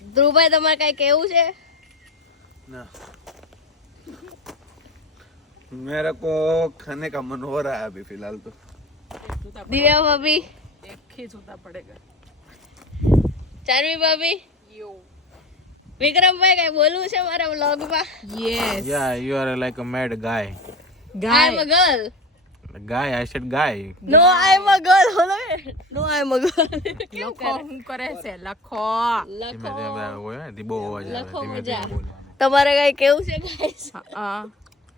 ધ્રુવભાઈ તમારે કઈ કેવું છે? ना मेरे को खाने का मन हो रहा है अभी फिलहाल तो। દિવ્યા ભાભી, एक ही जूता पड़ेगा। ચારવી ભાભી, વિક્રમભાઈ કઈ બોલવું છે મારા વ્લોગમાં? Yes. Yeah, you are like a mad guy. I am a girl. Guy, I said guy. No I am a girl. હોલો no I am a girl. લખો હું કરે છે લખો લખો ધીબો અવાજ આવે, લખો ધીમે મજા. ધીમે બોલવાનું. તમારે કઈ કેવું છે ગાઈસ?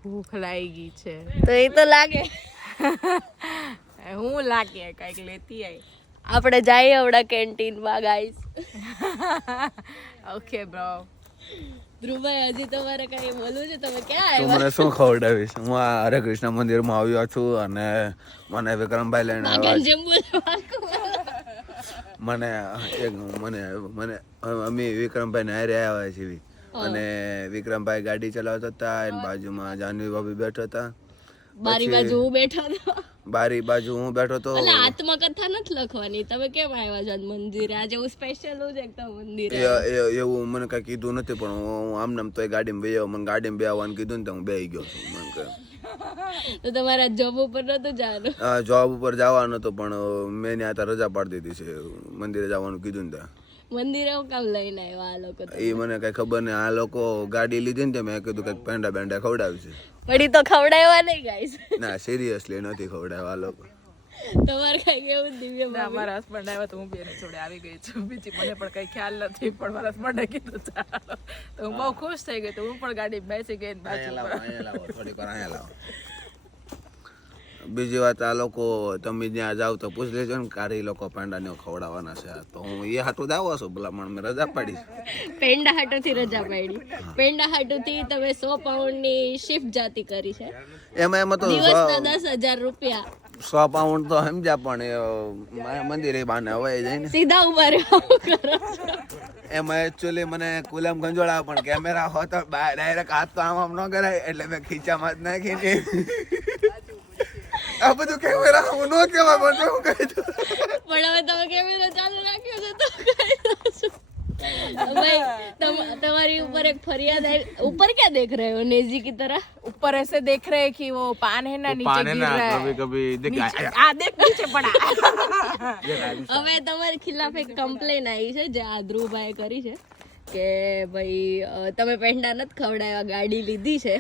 ભૂખ લાગી છે તો એ તો લાગે. હું લાગે કઈક લેતી આઈ આપણે જઈએ હમણાં કેન્ટીનમાં ગાઈસ. ઓકે બ્રો ધ્રુવભાઈ હજી તમારે કઈ બોલવું છે? તમે ક્યાં તું આવ્યા? મને શું ખવડાવીશ? હું આ હરે કૃષ્ણ મંદિરમાં આવ્યો છું અને મને વિક્રમભાઈ લઈને આવ્યા આગળ છે. જેમ બોલવાનું. મને મને અમે વિક્રમભાઈ ને હારે આવ્યા છીએ અને વિક્રમભાઈ ગાડી ચલાવતા હતા અને બાજુમાં જાનવી ભાભી બેઠા હતા. બારી બાજુ હું બેઠો હતો. બારી બાજુ હું બેઠો તો. એટલે આત્મકથા નથી લખવાની. તમે કેમ આવ્યા છો આજ મંદિરે? આજે હું સ્પેશિયલ હું છે એકદમ મંદિરે. એવું મને કઈ કીધું નથી પણ હું આમ નામ તો ગાડીમાં બેહ્યો. મને ગાડીમાં બેહવાનું કીધું ને તો હું બેહી ગયો છું. મને કે તો તમારા જોબ ઉપર નતું જવાનું? જોબ ઉપર જવાનું હતું પણ મેં ત્યાં રજા પાડી દીધી છે. મંદિરે જવાનું કીધું ને ત્યાં મંદિરે હું કામ લઈને આવ્યા આ લોકો? એ મને કઈ ખબર નહીં. આ લોકો ગાડી લીધી ને મેં કીધું કઈક પેંડા બેંડા ખવડાવી છે. પડી તો ખવડાવ્યા નહીં ગાઈસ. ના સિરિયસલી નથી ખવડાવ્યા આ લોકો. તમારે કઈ કેવું દિવ્ય ભાભી? મારા હસબન્ડ આવ્યા તો હું બેની જોડે આવી ગઈ છું. બીજી મને પણ કઈ ખ્યાલ નથી પણ મારા હસબન્ડે કીધું ચાલો તો હું બહુ ખુશ થઈ ગઈ. તો હું પણ ગાડી બેસી ગઈ ને બાજુ પર. થોડીક વાર અહીંયા લાવો. બીજી વાત આ લોકો તમે જ્યાં જાવ તો પૂછ લેજો ને કારી લોકો પેંડા ને ખવડાવવાના છે તો હું એ હાટું જ આવો છું. ભલામણ મેં રજા પાડી છે. પેંડા હાટુથી રજા પાડી. પેંડા હાટુથી તમે 100 પાઉન્ડની શિફ્ટ જાતી કરી છે. એમાં તો દિવસના 10,000 રૂપિયા 100 પાઉન્ડ તો સમજ્યા પણ મંદિરે બાને હવાઈ જાય ને સીધા ઉભા રહેવું કરો છો. એમાં એકચ્યુઅલી મને કુલમ ગંજોળા પણ કેમેરા હોતો ડાયરેક્ટ હાથ તો આમ ન કરાય એટલે મેં ખીચામાં જ નાખીને આ બધું કેમેરા હું ન કહેવાય પણ હું કહી દઉં. પણ હવે તમે કેમેરો ચાલુ રાખ્યો છે તો કહી દઉં છું. भाई तुम्हारी ऊपर एक फरियाद है. ऊपर क्या देख रहे हो नेजी की तरह? ऊपर ऐसे देख रहे हैं कि वो पान है ना नीचे गिर रहा है. कभी कभी देख देख नीचे पड़ा. હવે તમારી ખિલાફ એક કમ્પ્લેન આવી છે જે આ ધ્રુવભાઈએ કરી છે કે ભાઈ તમે પેંડા નથી ખવડાવ્યા, ગાડી લીધી છે.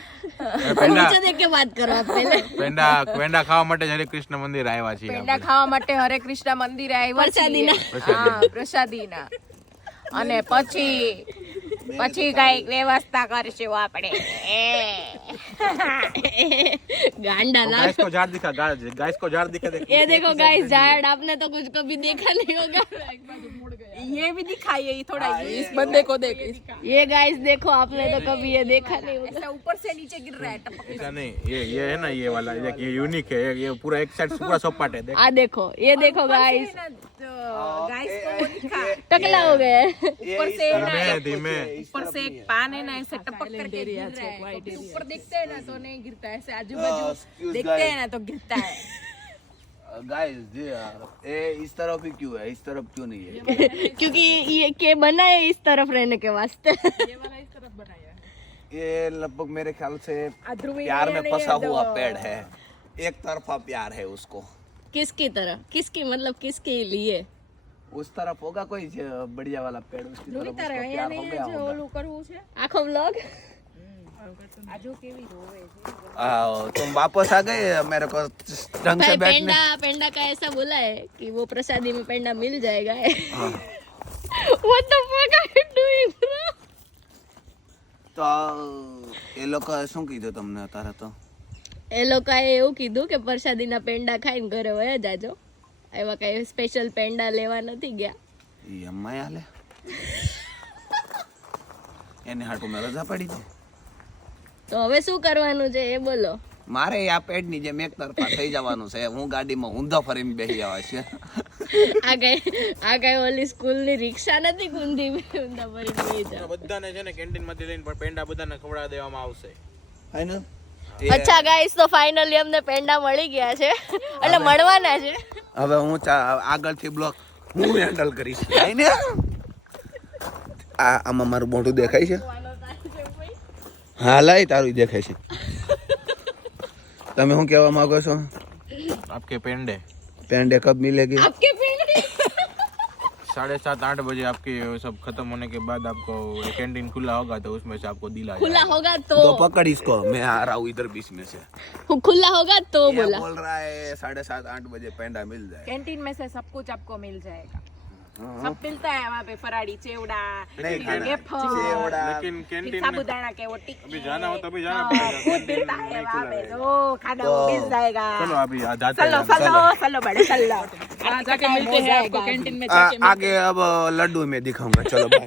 નીચે દેખ કે વાત કરો પહેલે. પેંડા ખાવા માટે હરે કૃષ્ણ મંદિર આવ્યા છીએ. પેંડા ખાવા માટે હરે કૃષ્ણ મંદિરે આવ્યા છીએ. પ્રસાદીના અને પછી કઈક વ્યવસ્થા કરશું આપણે. गांडा ना. गाइस को झाड़ दिखा, गाइस को झाड़ दिखा. ये देखो गाइस, झाड़ आपने तो कुछ कभी देखा नहीं होगा. ये भी दिखाइए थोड़ा. इस बंदे को देख. ये गाइस देखो, आपने तो कभी ये देखा नहीं होगा. ऐसा ऊपर से नीचे गिर रहा है. ऐसा नहीं, ये है ना, ये वाला देख, ये यूनिक है. ये पूरा एक साइड पूरा सपाट है. देख आ देखो, ये देखो गाइस, गाइस को दिखा टकला हो गए. ऊपर से धीमे ऊपर से एक पान है ना ऐसे टपक करके गिर रहा है. तो ऊपर देखते हैं ना तो नहीं गिरता है. ऐसे आजू बाजू देखते हैं ना तो गिरता है. गाइस ये इस तरफ ही क्यों है, इस तरफ क्यों नहीं है? क्योंकि ये के बना है इस तरफ रहने के वास्ते. ये वाला इस तरफ बनाया है. ये लगभग मेरे ख्याल से प्यार में फंसा हुआ पेड़ है. एक तरफा प्यार है उसको. किसकी तरह? किसकी मतलब किसके लिए? उस तरफ होगा कोई बढ़िया वाला पेड़, उसकी तरफ उसको प्यार हो गया होगा. आखो व्लॉग. आओ तुम वापस आ गए. मेरे को ढंग से बैठने. पेंडा का ऐसा बोला है कि वो प्रसादी में पेंडा मिल जाएगा. What the fuck are you doing, bro? તો એ લોકો શું કીધું તમને અત્યારે? તો એ લોકોએ એવું કીધું કે પ્રસાદીના પેંડા ખાઈને ઘરે વયા જાજો. એવા કઈ સ્પેશિયલ પેંડા લેવા નથી ગયા. એ અમ્મા હાલે એને હાટું મેં રજા પડી છે. તો હવે શું કરવાનું છે એ બોલો. મારે આ પેડની જેમ એક તરફા થઈ જવાનું છે. હું ગાડીમાં ઊંધો ફરીને બેસી જવા છે. આ કઈ ઓલી સ્કૂલની રિક્ષા નથી ઊંધી ઊંધા ફરીને બેસી જાવ. બધાને છે ને કેન્ટીન માંથી લઈને પણ પેંડા બધાને ખવડાવી દેવામાં આવશે. હે ને? અચ્છા ગાઈસ, તો ફાઇનલી અમને પેંડા મળી ગયા છે, એટલે મળવાના છે. હવે હું આગળથી બ્લોક હું હેન્ડલ કરીશ. આમાં મારું મોઢું દેખાય છે? હા લાય તારું દેખાય છે. તમે શું કહેવા માંગો છો? आपके पेंडे पेंडे कब मिलेगी? आपके पेंडे 7:30-8 बजे आपके सब खत्म होने के बाद आपको कैंटीन खुला होगा तो उसमें से आपको दिला खुला होगा तो तो पकड़ इसको, मैं आ रहा हूँ इधर बीच में से. खुला होगा तो ये बोला बोल रहा है 7:30-8 बजे पेंडा मिल जाए. कैंटीन में से सब कुछ आपको मिल जाएगा. सब मिलता है वहाँ पे, फराड़ी चेवड़ा, नहीं खाना. वेफर, चेवड़ा. लेकिन फिर कैंटीन में साबुदाना के वो टिक्की. अभी जाना हो तो अभी जाना हाँ, पड़ेगा. खुद मिलता है वहाँ पे, तो खाना तो- वो मिल जाएगा. चलो अभी जाते चलो हैं. चलो चलो बड़े चलो. जाके मिलते हैं आपको कैंटीन में आगे अब लड्डू में दिखाऊंगा. चलो बाय.